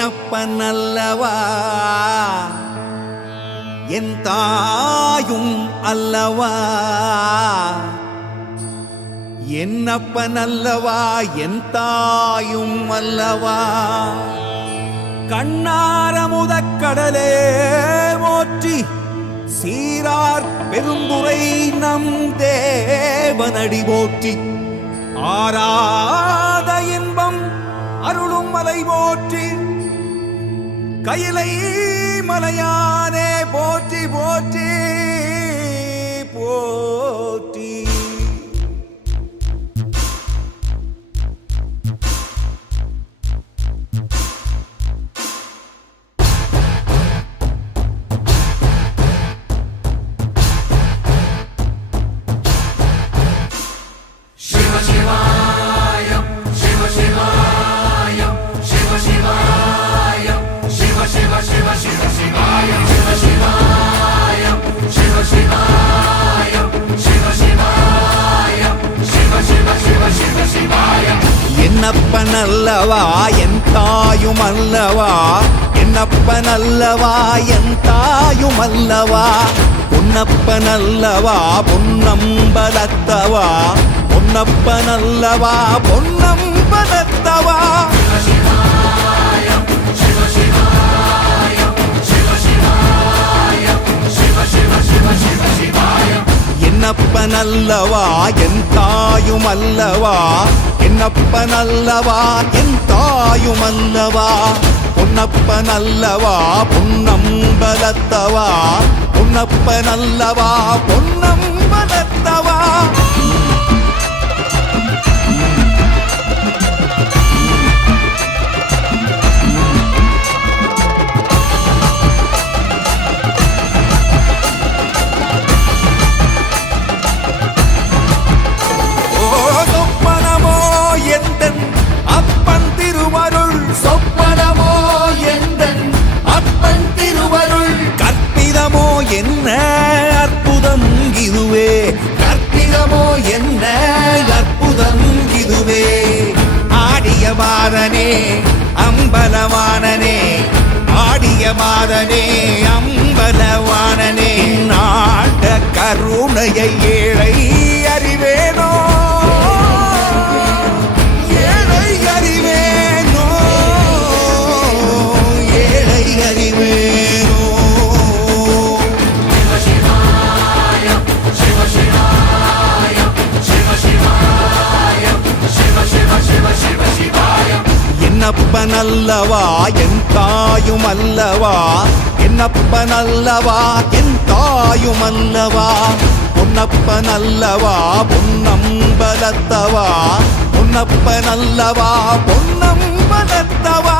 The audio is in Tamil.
என்னப்பனல்லவா என் தாயும் அல்லவா என்னப்பனல்லவா என் தாயும் அல்லவா கண்ணாரமுதக் கடலே போற்றி சீரார் பெருந்துரை நம் தேவனடி போற்றி ஆராத இன்பம் அருளும் மலை போற்றி கையிலை மலையானே போற்றி போற்றி போற்றி என்னப்பனல்லவா என் தாயும் அல்லவா என்னப்பனல்லவா என் தாயும் அல்லவா பொன்னப்பனல்லவா பொன்னம்பலத்தவா பொன்னப்பனல்லவா பொன்னம்பலத்தவா என்னப்பனல்லவா என் தாயும் அல்லவா என்னப்பனல்லவா என் தாயும் அல்லவா பொன்னப்பனல்லவா பொன்னம்பலத்தவா பொன்னப்பனல்லவா பொன்னம்பலத்தவா என்ன அற்புதம் இதுவே கற்பிதமோ என்ன அற்புதம் இதுவே ஆடிய மாதனே அம்பலவானனே ஆடிய மாதனே அம்பலவானனே நாட்ட கருணையை ஏழை அறிவேனோ ஏழை அறிவேனோ ஏழை அறிவேனோ என்னப்பனல்லவா என் தாயும் அல்லவா என்னப்பனல்லவா என் தாயும் அல்லவா பொன்னப்பனல்லவா பொன்னம்பலத்தவா பொன்னப்பனல்லவா பொன்னம்பலத்தவா